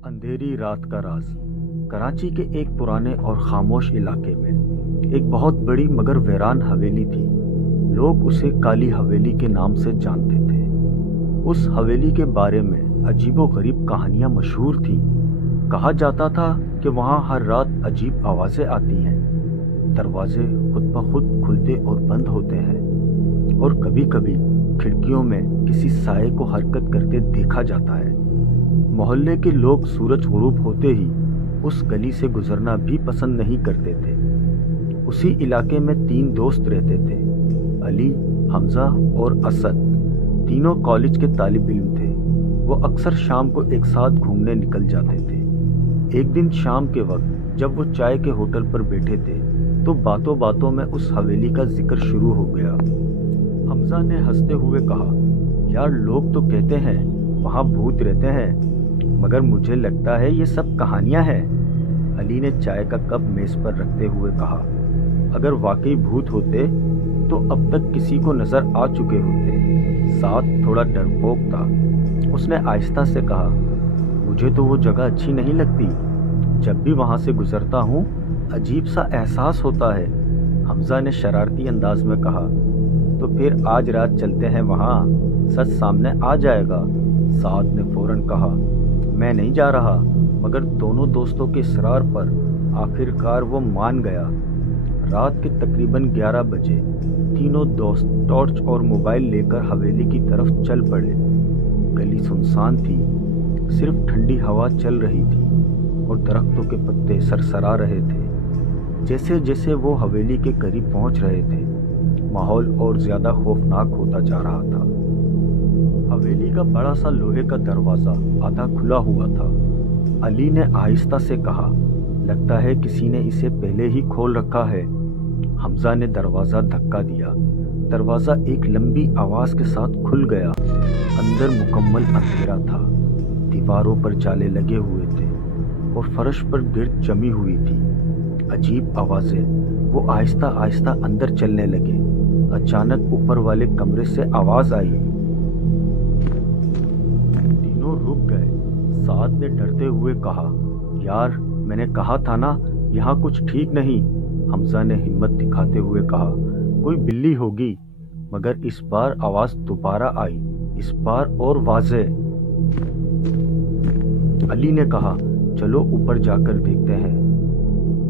अंधेरी रात का राज। कराची के एक पुराने और खामोश इलाके में एक बहुत बड़ी मगर वीरान हवेली थी। लोग उसे काली हवेली के नाम से जानते थे। उस हवेली के बारे में अजीबोगरीब कहानियां मशहूर थीं। कहा जाता था कि वहां हर रात अजीब आवाज़ें आती हैं, दरवाजे खुद ब खुद खुलते और बंद होते हैं और कभी कभी खिड़कियों में किसी साये को हरकत करते देखा जाता है। मोहल्ले के लोग सूरज गुरूब होते ही उस गली से गुजरना भी पसंद नहीं करते थे। उसी इलाके में 3 दोस्त रहते थे, अली, हमजा और असद। तीनों कॉलेज के तालिब इल्म थे। वो अक्सर शाम को एक साथ घूमने निकल जाते थे। एक दिन शाम के वक्त जब वो चाय के होटल पर बैठे थे तो बातों बातों में उस हवेली का जिक्र शुरू हो गया। हमजा ने हंसते हुए कहा, यार लोग तो कहते हैं वहाँ भूत रहते हैं, मगर मुझे लगता है ये सब कहानियां हैं। अली ने चाय का कप मेज पर रखते हुए कहा, अगर वाकई भूत होते तो अब तक किसी को नजर आ चुके होते। साथ थोड़ा डरपोक था। उसने आहिस्ता से कहा, मुझे तो वो जगह अच्छी नहीं लगती। जब भी वहां से गुजरता हूँ अजीब सा एहसास होता है। हमजा ने शरारती अंदाज में कहा, तो फिर आज रात चलते हैं वहाँ, सच सामने आ जाएगा। साद ने फौरन कहा, मैं नहीं जा रहा। मगर दोनों दोस्तों के इसरार पर आखिरकार वो मान गया। रात के तकरीबन 11 बजे तीनों दोस्त टॉर्च और मोबाइल लेकर हवेली की तरफ चल पड़े। गली सुनसान थी, सिर्फ ठंडी हवा चल रही थी और दरख्तों के पत्ते सरसरा रहे थे। जैसे जैसे वो हवेली के करीब पहुंच रहे थे माहौल और ज्यादा खौफनाक होता जा रहा था। हवेली का बड़ा सा लोहे का दरवाजा आधा खुला हुआ था। अली ने आहिस्ता से कहा, लगता है किसी ने इसे पहले ही खोल रखा है। हमजा ने दरवाजा धक्का दिया। दरवाजा एक लंबी आवाज के साथ खुल गया। अंदर मुकम्मल अंधेरा था। दीवारों पर जाले लगे हुए थे और फर्श पर गिर्द जमी हुई थी। अजीब आवाजें। वो आहिस्ता आहिस्ता अंदर चलने लगे। अचानक ऊपर वाले कमरे से आवाज आई। तीनों रुक गए। साद ने डरते हुए कहा, यार मैंने कहा था ना यहाँ कुछ ठीक नहीं। हमजा ने हिम्मत दिखाते हुए कहा, कोई बिल्ली होगी। मगर इस बार आवाज दोबारा आई, इस बार और वाज़े। अली ने कहा, चलो ऊपर जाकर देखते हैं।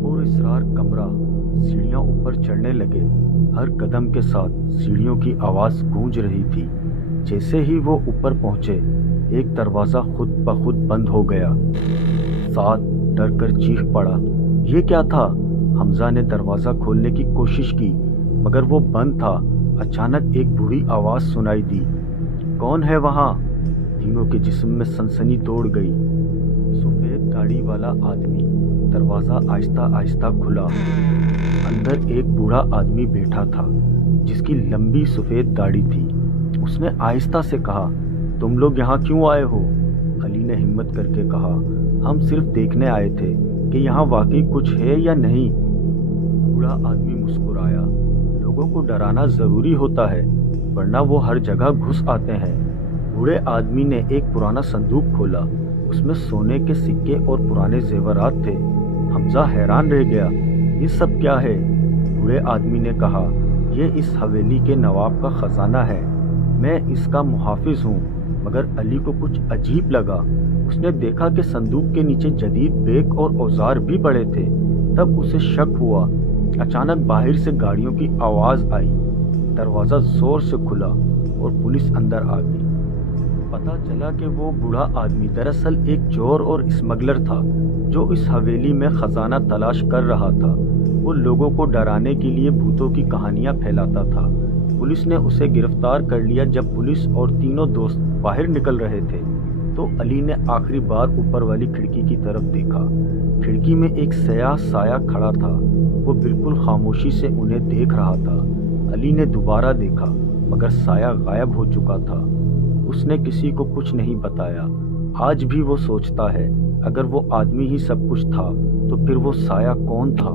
और इसरार कमरा। सीढ़ियां ऊपर चढ़ने लगे। हर कदम के साथ सीढ़ियों की आवाज गूंज रही थी। जैसे ही वो ऊपर पहुंचे एक दरवाजा खुद ब खुद बंद हो गया। साद डर कर चीख पड़ा, ये क्या था? हमजा ने दरवाजा खोलने की कोशिश की मगर वो बंद था। अचानक एक बूढ़ी आवाज सुनाई दी, कौन है वहाँ? तीनों के जिस्म में सनसनी दौड़ गई। सफेद दाढ़ी वाला आदमी। दरवाजा आहिस्ता आहिस्ता खुला। अंदर एक बूढ़ा आदमी बैठा था जिसकी लंबी सफेद दाढ़ी थी। उसने आहिस्ता से कहा, तुम लोग यहाँ क्यों आए हो? अली ने हिम्मत करके कहा, हम सिर्फ देखने आए थे कि यहाँ वाकई कुछ है या नहीं। बूढ़ा आदमी मुस्कुराया, लोगों को डराना जरूरी होता है वरना वो हर जगह घुस आते हैं। बूढ़े आदमी ने एक पुराना संदूक खोला। उसमें सोने के सिक्के और पुराने जेवरात थे। हमजा हैरान रह गया, ये सब क्या है? बूढ़े आदमी ने कहा, ये इस हवेली के नवाब का खजाना है, मैं इसका मुहाफिज हूँ। मगर अली को कुछ अजीब लगा। उसने देखा कि संदूक के नीचे जदीद बैग और औजार भी पड़े थे। तब उसे शक हुआ। अचानक बाहर से गाड़ियों की आवाज आई। दरवाजा जोर से खुला और पुलिस अंदर आ गई। पता चला कि वो बूढ़ा आदमी दरअसल एक चोर और स्मगलर था जो इस हवेली में खजाना तलाश कर रहा था। वो लोगों को डराने के लिए भूतों की कहानियां फैलाता था। पुलिस ने उसे गिरफ्तार कर लिया। जब पुलिस और तीनों दोस्त बाहर निकल रहे थे तो अली ने आखिरी बार ऊपर वाली खिड़की की तरफ देखा। खिड़की में एक सयाह साया खड़ा था। वो बिल्कुल खामोशी से उन्हें देख रहा था। अली ने दोबारा देखा मगर साया गायब हो चुका था। उसने किसी को कुछ नहीं बताया। आज भी वो सोचता है, अगर वो आदमी ही सब कुछ था तो फिर वो साया कौन था?